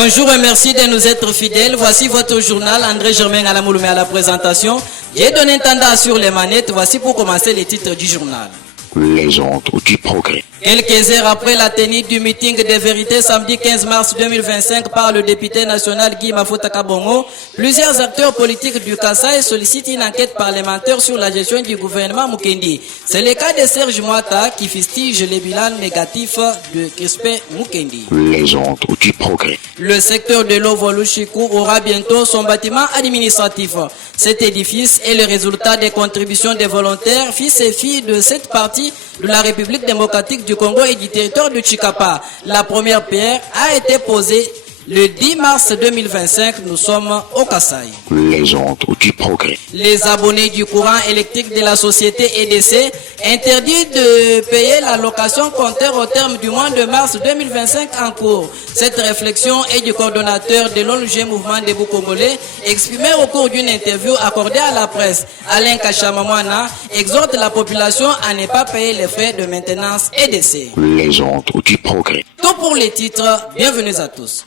Bonjour et merci de nous être fidèles. Voici votre journal. André Germain Alamouloumé à la présentation. J'ai donné Tanda sur les manettes. Voici pour commencer les titres du journal. Les ondes du progrès. Quelques heures après la tenue du meeting des vérités samedi 15 mars 2025 par le député national Guy Mafuta Kabongo, plusieurs acteurs politiques du Kasaï sollicitent une enquête parlementaire sur la gestion du gouvernement Mukendi. C'est le cas de Serge Mouata qui fustige les bilans négatifs de Crispin Mukendi. Les ondes du progrès. Le secteur de l'Ovoluchikou aura bientôt son bâtiment administratif. Cet édifice est le résultat des contributions des volontaires, fils et filles de cette partie de la République démocratique du Congo et du territoire de Chikapa. La première pierre a été posée le 10 mars 2025, nous sommes au Kasaï. Les ondes du progrès. Les abonnés du courant électrique de la société EDC interdits de payer la location compteur au terme du mois de mars 2025 en cours. Cette réflexion est du coordonnateur de l'ONG Mouvement Debout Congolais, exprimée au cours d'une interview accordée à la presse. Alain Kachamamwana exhorte la population à ne pas payer les frais de maintenance EDC. Les ondes du progrès. Tout pour les titres, bienvenue à tous.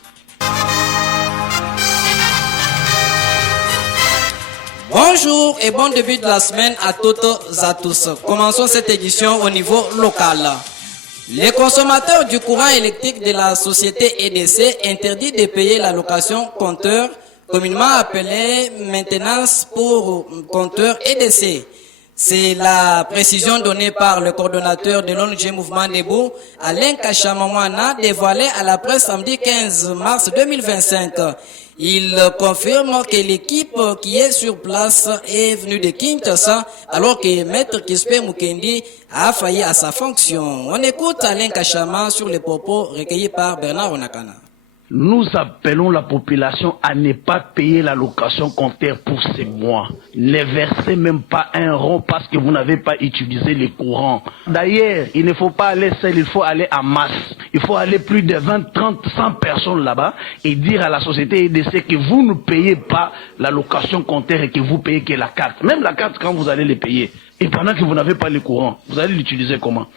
Bonjour et bon début de la semaine à toutes et à tous. Commençons cette édition au niveau local. Les consommateurs du courant électrique de la société EDC interdit de payer la location compteur, communément appelée maintenance pour compteur EDC. C'est la précision donnée par le coordonnateur de l'ONG Mouvement Debout, Alain Kachamamwana, dévoilée à la presse samedi 15 mars 2025. Il confirme que l'équipe qui est sur place est venue de Kinshasa alors que Maître Crispin Mukendi a failli à sa fonction. On écoute Alain Kachama sur les propos recueillis par Bernard Onakana. Nous appelons la population à ne pas payer la location compteur pour ces mois. Ne versez même pas un rond parce que vous n'avez pas utilisé les courants. D'ailleurs, il ne faut pas aller seul, il faut aller en masse. Il faut aller plus de 20, 30, 100 personnes là-bas et dire à la société EDC que vous ne payez pas la location compteur et que vous payez que la carte. Même la carte quand vous allez les payer. Et pendant que vous n'avez pas les courants, vous allez l'utiliser comment?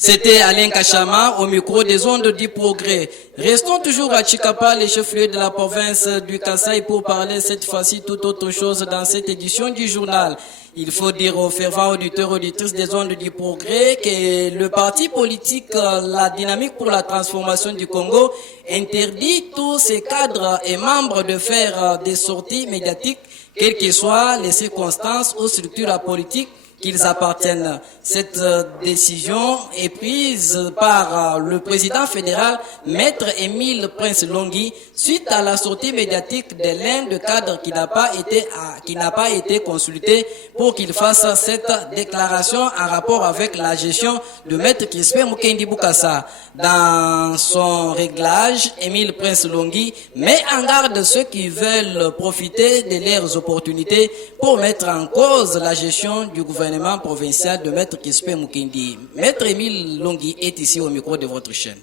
C'était Alain Kachama au micro des ondes du progrès. Restons toujours à Chikapa, les chefs-lieux de la province du Kasaï, pour parler cette fois-ci tout autre chose dans cette édition du journal. Il faut dire aux fervents auditeurs, auditrices des ondes du progrès que le parti politique La Dynamique pour la transformation du Congo interdit tous ses cadres et membres de faire des sorties médiatiques, quelles que soient les circonstances ou structures politiques qu'ils appartiennent. Cette décision est prise par le président fédéral, Maître Émile Prince Longhi, suite à la sortie médiatique de l'un de cadres qui n'a pas été consulté pour qu'il fasse cette déclaration en rapport avec la gestion de Maître Crispin Mukendi Bukasa. Dans son réglage, Émile Prince Longhi met en garde ceux qui veulent profiter de leurs opportunités pour mettre en cause la gestion du gouvernement provincial de Maître Crispin Mukendi. Maître Émile Longhi est ici au micro de votre chaîne.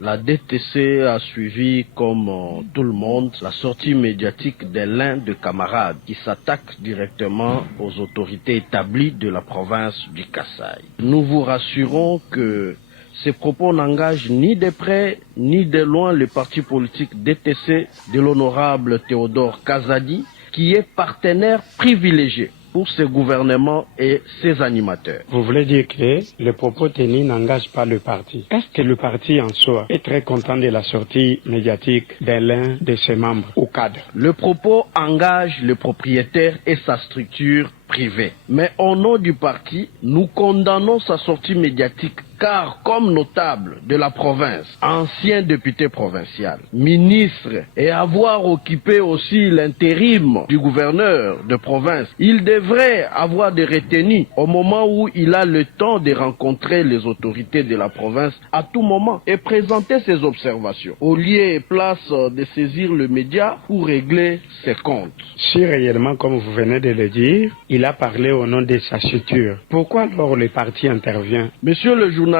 La DTC a suivi, comme tout le monde, la sortie médiatique de l'un de camarades qui s'attaque directement aux autorités établies de la province du Kasaï. Nous vous rassurons que ces propos n'engagent ni de près ni de loin le parti politique DTC de l'honorable Théodore Kazadi, qui est partenaire privilégié pour ce gouvernement et ses animateurs. Vous voulez dire que les propos tenus n'engagent pas le parti. Est-ce que le parti en soi est très content de la sortie médiatique de l'un de ses membres ou cadres? Le propos engage le propriétaire et sa structure privée. Mais au nom du parti, nous condamnons sa sortie médiatique car comme notable de la province, ancien député provincial, ministre et avoir occupé aussi l'intérim du gouverneur de province, il devrait avoir des retenues au moment où il a le temps de rencontrer les autorités de la province à tout moment et présenter ses observations, au lieu et place de saisir le média pour régler ses comptes. Si réellement, comme vous venez de le dire, il a parlé au nom de sa structure, pourquoi alors le parti intervient? Monsieur le journaliste,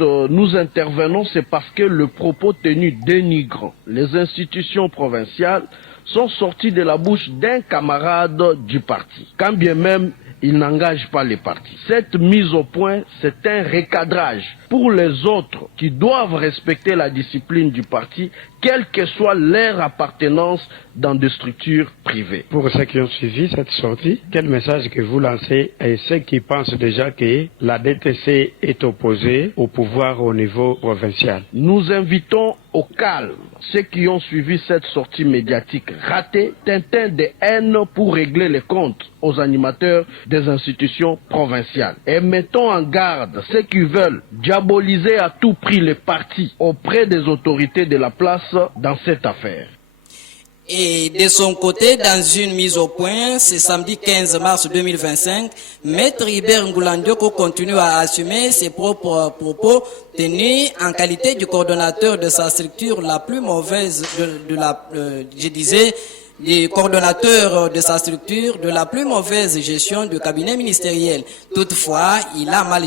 nous intervenons, c'est parce que le propos tenu dénigrant les institutions provinciales sont sortis de la bouche d'un camarade du parti. Quand bien même il n'engage pas les partis. Cette mise au point, c'est un recadrage pour les autres qui doivent respecter la discipline du parti, quelle que soit leur appartenance dans des structures privées. Pour ceux qui ont suivi cette sortie, quel message que vous lancez à ceux qui pensent déjà que la DTC est opposée au pouvoir au niveau provincial? Nous invitons au calme ceux qui ont suivi cette sortie médiatique ratée, teintant de haine pour régler les comptes aux animateurs des institutions provinciales. Et mettons en garde ceux qui veulent diaboliser à tout prix les partis auprès des autorités de la place dans cette affaire. Et de son côté, dans une mise au point, ce samedi 15 mars 2025, Maître Hubert Ngoulandioko continue à assumer ses propres propos tenus en qualité du coordonnateur de sa structure la plus mauvaise du coordonnateur de sa structure de la plus mauvaise gestion du cabinet ministériel. Toutefois, il a mal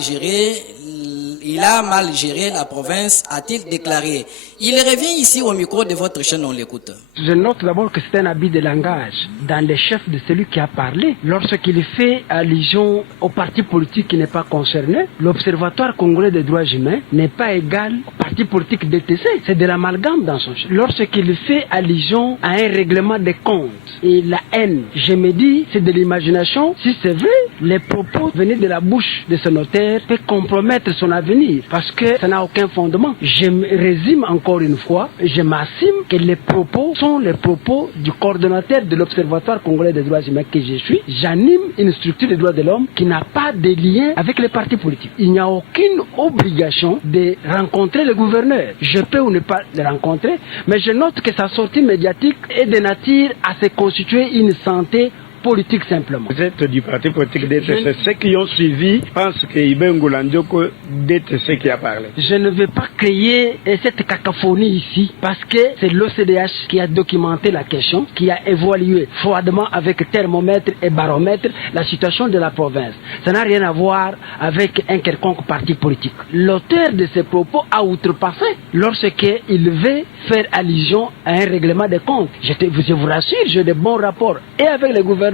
géré la province, a-t-il déclaré. Il revient ici au micro de votre chaîne, on l'écoute. Je note d'abord que c'est un habit de langage dans les chefs de celui qui a parlé. Lorsqu'il fait allusion au parti politique qui n'est pas concerné, l'Observatoire congolais des droits humains n'est pas égal au parti politique DTC. C'est de l'amalgame dans son chef. Lorsqu'il fait allusion à un règlement des comptes et la haine, je me dis, c'est de l'imagination. Si c'est vrai, les propos venus de la bouche de ce notaire peuvent compromettre son avenir parce que ça n'a aucun fondement. Je me résume encore une fois, je m'assume que les propos sont les propos du coordonnateur de l'Observatoire congolais des droits humains que je suis. J'anime une structure des droits de l'homme qui n'a pas de lien avec les partis politiques. Il n'y a aucune obligation de rencontrer le gouverneur. Je peux ou ne pas le rencontrer, mais je note que sa sortie médiatique est de nature à se constituer une santé politique simplement. Vous êtes du parti politique DTC. Ceux qui ont suivi pensent que Hubert Ngoulandioko DTC qui a parlé. Je ne veux pas créer cette cacophonie ici parce que c'est l'OCDH qui a documenté la question, qui a évalué froidement avec thermomètre et baromètre la situation de la province. Ça n'a rien à voir avec un quelconque parti politique. L'auteur de ces propos a outrepassé lorsqu'il veut faire allusion à un règlement des comptes. Je vous rassure, j'ai de bons rapports et avec les gouverneurs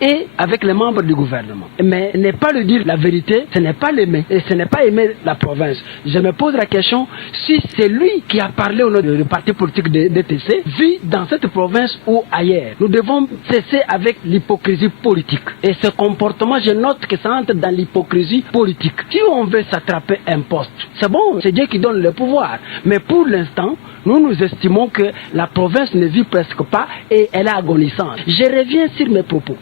et avec les membres du gouvernement. Mais ne pas le dire la vérité, ce n'est pas l'aimer. Et ce n'est pas aimer la province. Je me pose la question, si c'est lui qui a parlé au nom du parti politique de DTC, vit dans cette province ou ailleurs. Nous devons cesser avec l'hypocrisie politique. Et ce comportement, je note que ça entre dans l'hypocrisie politique. Si on veut s'attraper un poste, c'est bon, c'est Dieu qui donne le pouvoir. Mais pour l'instant, nous estimons que la province ne vit presque pas et elle est agonisante. Je reviens sur mes propos.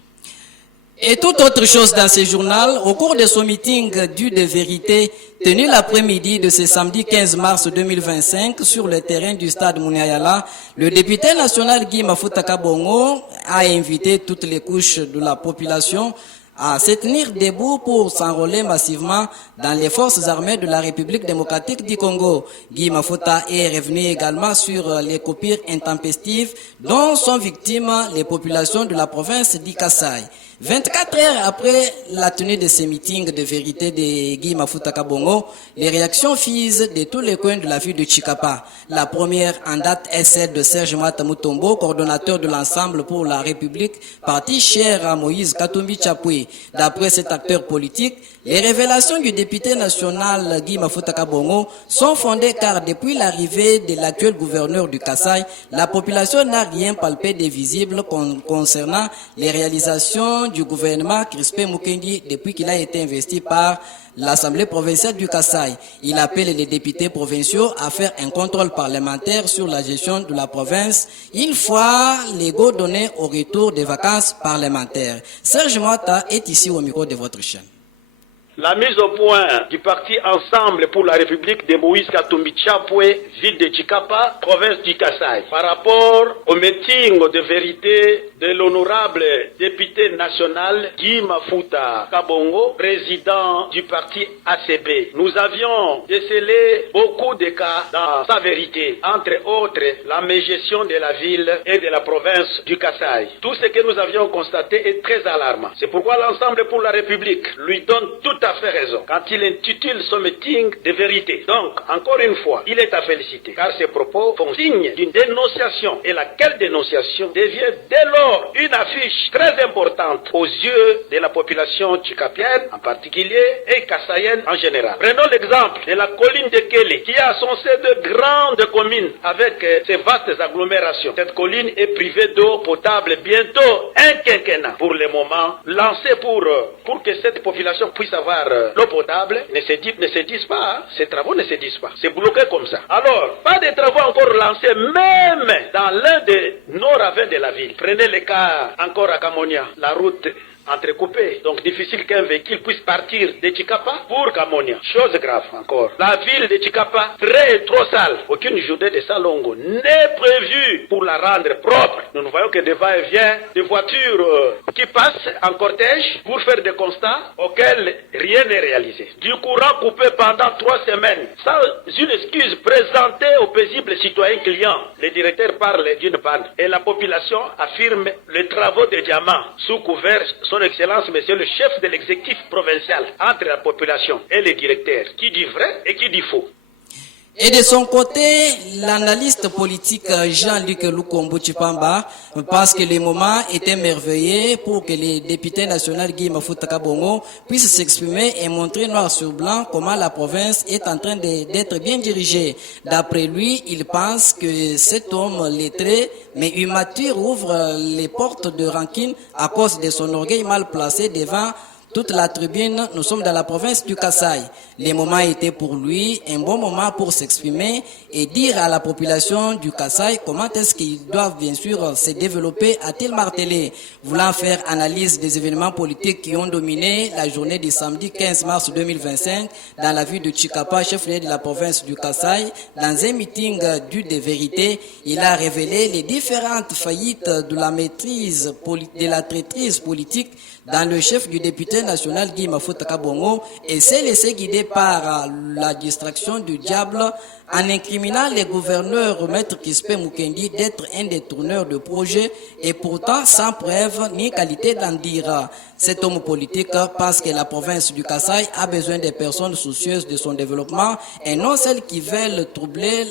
Et toute autre chose dans ce journal, au cours de son meeting du de vérité tenu l'après-midi de ce samedi 15 mars 2025 sur le terrain du stade Mouniayala, le député national Guy Mafuta Kabongo a invité toutes les couches de la population à se tenir debout pour s'enrôler massivement dans les forces armées de la République démocratique du Congo. Guy Mafuta est revenu également sur les coupures intempestives dont sont victimes les populations de la province d'Ikassai. 24 heures après la tenue de ces meetings de vérité de Guy Mafuta Kabongo, les réactions fusent de tous les coins de la ville de Chikapa. La première en date est celle de Serge Mata Mutombo, coordonnateur de l'Ensemble pour la République, parti cher à Moïse Katumbi Chapui. D'après cet acteur politique, les révélations du député national Guy Mafuta Kabongo sont fondées car depuis l'arrivée de l'actuel gouverneur du Kassai, la population n'a rien palpé de visible concernant les réalisations du gouvernement Crispin Mukendi depuis qu'il a été investi par l'Assemblée provinciale du Kassai. Il appelle les députés provinciaux à faire un contrôle parlementaire sur la gestion de la province une fois les go donnés au retour des vacances parlementaires. Serge Mata est ici au micro de votre chaîne. La mise au point du parti Ensemble pour la République de Moïse Katumbi Chapwe, ville de Chikapa, province du Kassai, par rapport au meeting de vérité de l'honorable député national Guy Mafuta Kabongo, président du parti ACB. Nous avions décelé beaucoup de cas dans sa vérité, entre autres la mégestion de la ville et de la province du Kassai. Tout ce que nous avions constaté est très alarmant. C'est pourquoi l'Ensemble pour la République lui donne tout à fait raison quand il intitule son meeting de vérité. Donc, encore une fois, il est à féliciter car ses propos font signe d'une dénonciation et laquelle dénonciation devient dès lors Alors, une affiche très importante aux yeux de la population tchikapienne en particulier et kassaïenne en général. Prenons l'exemple de la colline de Kélé qui a censé de grandes communes avec ses vastes agglomérations. Cette colline est privée d'eau potable. Bientôt un quinquennat pour le moment lancé pour que cette population puisse avoir l'eau potable ne se disent pas. Ces travaux ne se disent pas. C'est bloqué comme ça. Alors, pas de travaux encore lancés même dans l'un des nos ravins de la ville. Prenez le cas encore à Kamonia, la route entrecoupée, donc difficile qu'un véhicule puisse partir de Tchikapa pour Kamonia. Chose grave encore. La ville de Tchikapa, trop sale. Aucune journée de Salongo n'est prévue pour la rendre propre. Nous ne voyons que des va-et-vient, des voitures qui passent en cortège pour faire des constats auxquels rien n'est réalisé. Du courant coupé pendant 3 semaines, sans une excuse présentée aux paisibles citoyens clients. Le directeur parle d'une panne et la population affirme les travaux de diamant sous couvert Son Excellence, Monsieur le chef de l'exécutif provincial, entre la population et les directeurs, qui dit vrai et qui dit faux. Et de son côté, l'analyste politique Jean-Luc Lukombo Chipamba pense que le moment était merveilleux pour que les députés nationaux Guy Mafuta Kabongo puissent s'exprimer et montrer noir sur blanc comment la province est en train d'être bien dirigée. D'après lui, il pense que cet homme lettré mais immature ouvre les portes de rancune à cause de son orgueil mal placé devant toute la tribune. Nous sommes dans la province du Kasaï. Le moment était pour lui un bon moment pour s'exprimer et dire à la population du Kasaï comment est-ce qu'ils doivent bien sûr se développer, a-t-il martelé, voulant faire analyse des événements politiques qui ont dominé la journée du samedi 15 mars 2025 dans la ville de Tchikapa, chef-lieu de la province du Kasaï. Dans un meeting du de vérité, il a révélé les différentes faillites de la maîtrise de la traîtrise politique dans le chef du député national Guy Mafuta Kabongo et s'est laissé guider par la distraction du diable en incriminant les gouverneurs Maître Kispé Mukendi d'être un détourneur de projets et pourtant sans preuve ni qualité d'en dire. Cet homme politique pense que la province du Kasaï a besoin de personnes soucieuses de son développement et non celles qui veulent troubler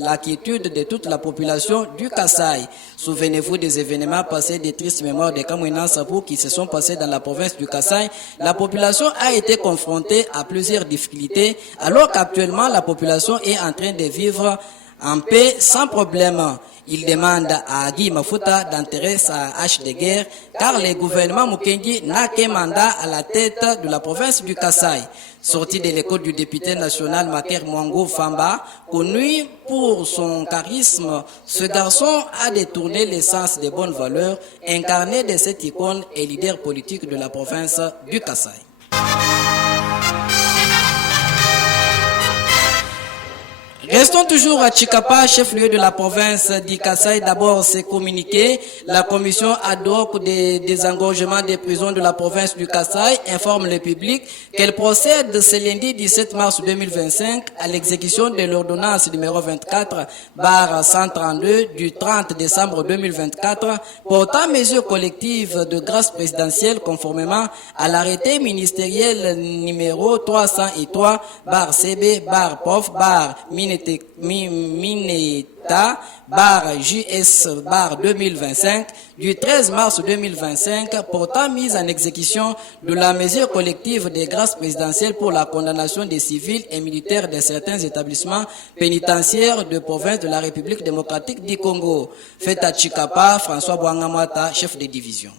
la quiétude de toute la population du Kasaï. Souvenez-vous des événements passés, des tristes mémoires des Kamouina Sapou qui se sont passés dans la province du Kasaï. La population a été confrontée à plusieurs difficultés, alors qu'actuellement la population est en train de vivre en paix sans problème. Il demande à Guy Mafuta d'enterrer sa hache de guerre car le gouvernement Mukendi n'a qu'un mandat à la tête de la province du Kasaï. Sorti de l'école du député national Maker Mwango Famba, connu pour son charisme, ce garçon a détourné l'essence des bonnes valeurs incarnées de cette icône et leader politique de la province du Kasaï. Restons toujours à Tchikapa, chef-lieu de la province du Kasaï. D'abord, c'est communiqué. La commission ad hoc des désengorgements des prisons de la province du Kasaï informe le public qu'elle procède ce lundi 17 mars 2025 à l'exécution de l'ordonnance numéro 24/132 du 30 décembre 2024 portant mesures collectives de grâce présidentielle conformément à l'arrêté ministériel numéro 303/CB/POF/Mineta/JS/2025 du 13 mars 2025 portant mise en exécution de la mesure collective de grâce présidentielle pour la condamnation des civils et militaires de certains établissements pénitentiaires de province de la République démocratique du Congo. Fait à Tchikapa, François Bouangamata, chef de division.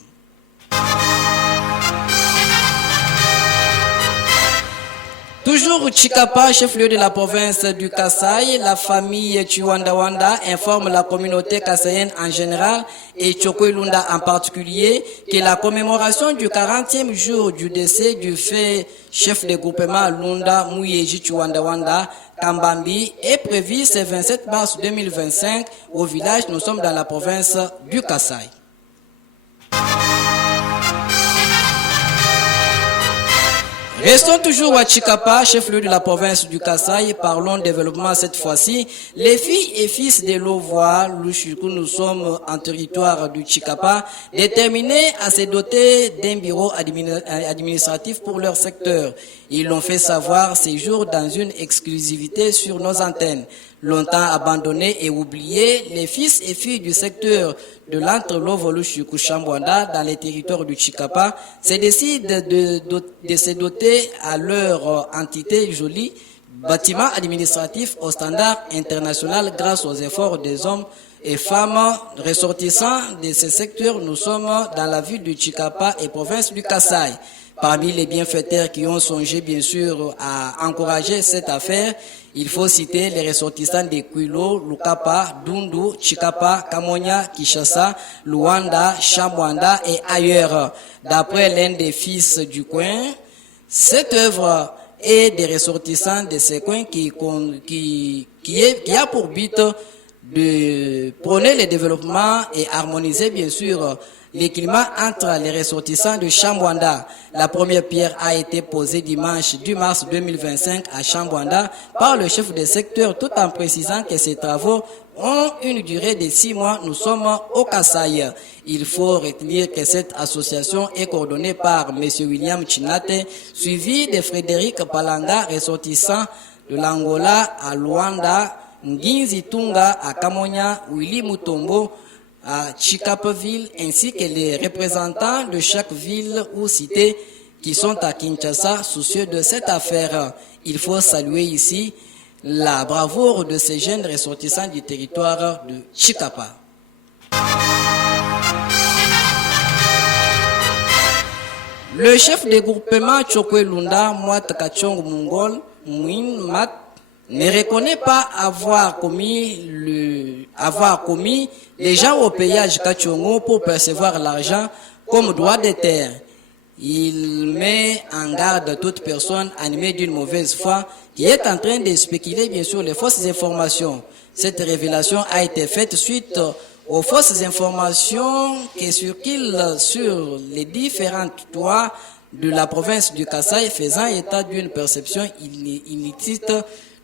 Toujours Tchikapa, chef-lieu de la province du Kasaï, la famille Chiwandawanda informe la communauté kassaïenne en général et Chokoilunda en particulier que la commémoration du 40e jour du décès du fait chef de groupement Lunda Mouyeji Chiwandawanda Kambambi est prévue ce 27 mars 2025 au village. Nous sommes dans la province du Kasaï. Restons toujours à Tchikapa, chef-lieu de la province du Kasaï. Parlons développement cette fois-ci. Les filles et fils de l'Ovoa, Lushuku, nous sommes en territoire du Tchikapa, déterminés à se doter d'un bureau administratif pour leur secteur. Ils l'ont fait savoir ces jours dans une exclusivité sur nos antennes. Longtemps abandonnés et oubliés, les fils et filles du secteur de l'Antre-Lovolu-Chuku-Chambwanda dans les territoires du Chikapa se décident de se doter à leur entité jolie bâtiment administratif au standard international grâce aux efforts des hommes et femmes ressortissants de ces secteurs. Nous sommes dans la ville du Chikapa et province du Kasaï. Parmi les bienfaiteurs qui ont songé bien sûr à encourager cette affaire, il faut citer les ressortissants de Kouilo, Lukapa, Dundu, Chikapa, Kamonya, Kinshasa, Luanda, Chambwanda et ailleurs. D'après l'un des fils du coin, cette œuvre est des ressortissants de ces coins qui a pour but de prôner le développement et harmoniser bien sûr les climats entre les ressortissants de Chambwanda. La première pierre a été posée dimanche 2 mars 2025 à Chambwanda par le chef de secteur tout en précisant que ces travaux ont une durée de 6 mois. Nous sommes au Kasaï. Il faut retenir que cette association est coordonnée par M. William Chinate, suivi de Frédéric Palanga, ressortissant de l'Angola à Luanda, Nginzi Tunga à Kamonya, Willy Mutombo à Chikapaville, ainsi que les représentants de chaque ville ou cité qui sont à Kinshasa soucieux de cette affaire. Il faut saluer ici la bravoure de ces jeunes ressortissants du territoire de Chikapa. Le chef de groupement Chokwe Lunda, Mwat Kachong Mongol, Mouin Mat, ne reconnaît pas avoir commis les gens au péage Kachongo pour percevoir l'argent comme droit de terre. Il met en garde toute personne animée d'une mauvaise foi qui est en train de spéculer bien sûr les fausses informations. Cette révélation a été faite suite aux fausses informations qui circulent sur les différentes toits de la province du Kasaï faisant état d'une perception illicite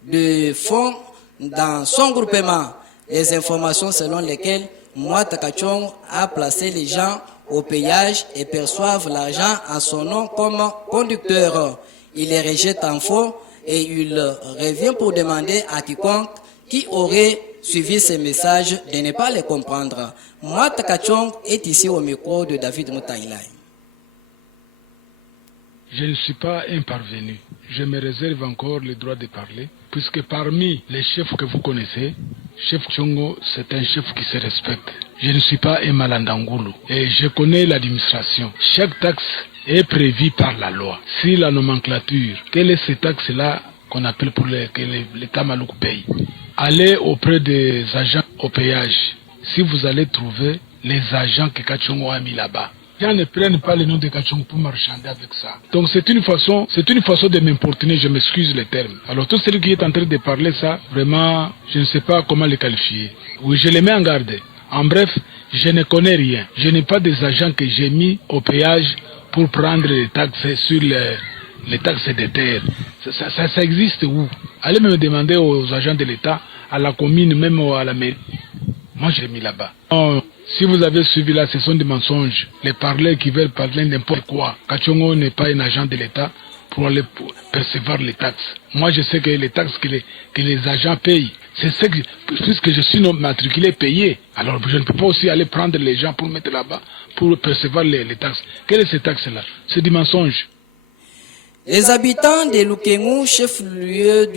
de fonds dans son groupement. Les informations selon lesquelles Mwata Kachong a placé les gens au péage et perçoivent l'argent à son nom comme conducteur. Il les rejette en faux et il revient pour demander à quiconque qui aurait suivi ces messages de ne pas les comprendre. Mwata Kachong est ici au micro de David Moutaïlaï. Je ne suis pas un parvenu. Je me réserve encore le droit de parler, puisque parmi les chefs que vous connaissez, chef Tchongo, c'est un chef qui se respecte. Je ne suis pas un malandangoulou et je connais l'administration. Chaque taxe est prévue par la loi. Si la nomenclature, quelle est cette taxe-là qu'on appelle pour que l'État Malouk paye? Allez auprès des agents au péage. Si vous allez trouver les agents que Kachongo a mis là-bas, les gens ne prennent pas le nom de Kachongo pour marchander avec ça. Donc c'est une façon de m'importuner, je m'excuse les termes. Alors tout celui qui est en train de parler ça, vraiment, je ne sais pas comment le qualifier. Oui, je les mets en garde. En bref, je ne connais rien. Je n'ai pas des agents que j'ai mis au péage pour prendre les taxes sur les taxes de terre. Ça existe où? Allez me demander aux agents de l'État, à la commune, même à la mairie. Moi, je l'ai mis là-bas. Si vous avez suivi là, ce sont des mensonges. Les parleurs qui veulent parler n'importe quoi. Kachongo n'est pas un agent de l'État pour aller percevoir les taxes. Moi, je sais que les taxes que les agents payent, c'est ce que, puisque je suis matriculé payé, alors je ne peux pas aussi aller prendre les gens pour mettre là-bas, pour percevoir les taxes. Quelle est cette taxe-là? C'est du mensonge. Les habitants de Lukengu, chef-lieu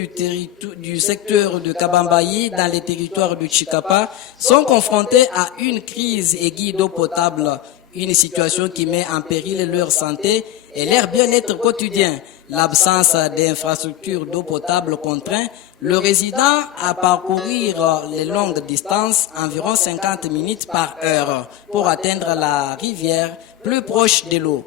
du secteur de Kabambayi dans les territoires du Chikapa, sont confrontés à une crise aiguë d'eau potable, une situation qui met en péril leur santé et leur bien-être quotidien. L'absence d'infrastructures d'eau potable contraint le résident à parcourir les longues distances, environ 50 minutes par heure, pour atteindre la rivière plus proche de l'eau.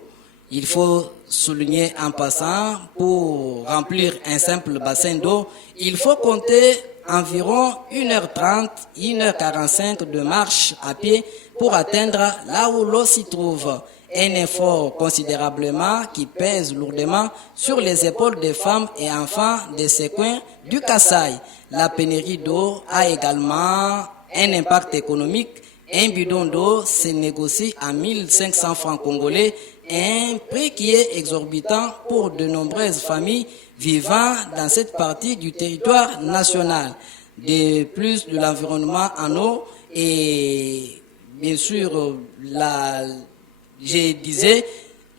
Il faut souligner en passant, pour remplir un simple bassin d'eau, il faut compter environ 1h30, 1h45 de marche à pied pour atteindre là où l'eau s'y trouve. Un effort considérablement qui pèse lourdement sur les épaules des femmes et enfants de ces coins du Kasaï. La pénurie d'eau a également un impact économique. Un bidon d'eau se négocie à 1500 francs congolais, un prix qui est exorbitant pour de nombreuses familles vivant dans cette partie du territoire national. de plus de l'environnement en eau et bien sûr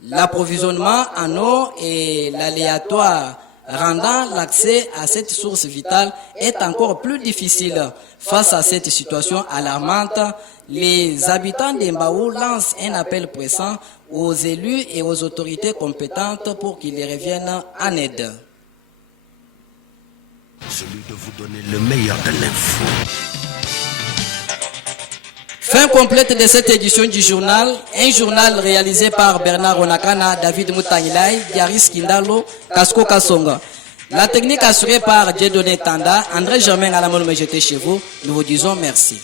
l'approvisionnement en eau et l'aléatoire rendant l'accès à cette source vitale est encore plus difficile. Face à cette situation alarmante, les habitants d'Embaou lancent un appel pressant aux élus et aux autorités compétentes pour qu'ils les reviennent en aide. Celui de vous donner le meilleur de l'info. Fin complète de cette édition du journal, un journal réalisé par Bernard Onakana, David Moutangilai, Diaris Kindalo, Kasko Kasonga. La technique assurée par Dieudonné Tanda, André Germain à la Molme, j'étais chez vous. Nous vous disons merci.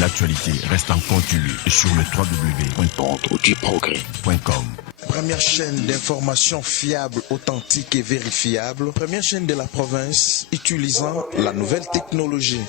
L'actualité reste en continu sur le www.centreduprogrès.com. Première chaîne d'information fiable, authentique et vérifiable. Première chaîne de la province utilisant la nouvelle technologie.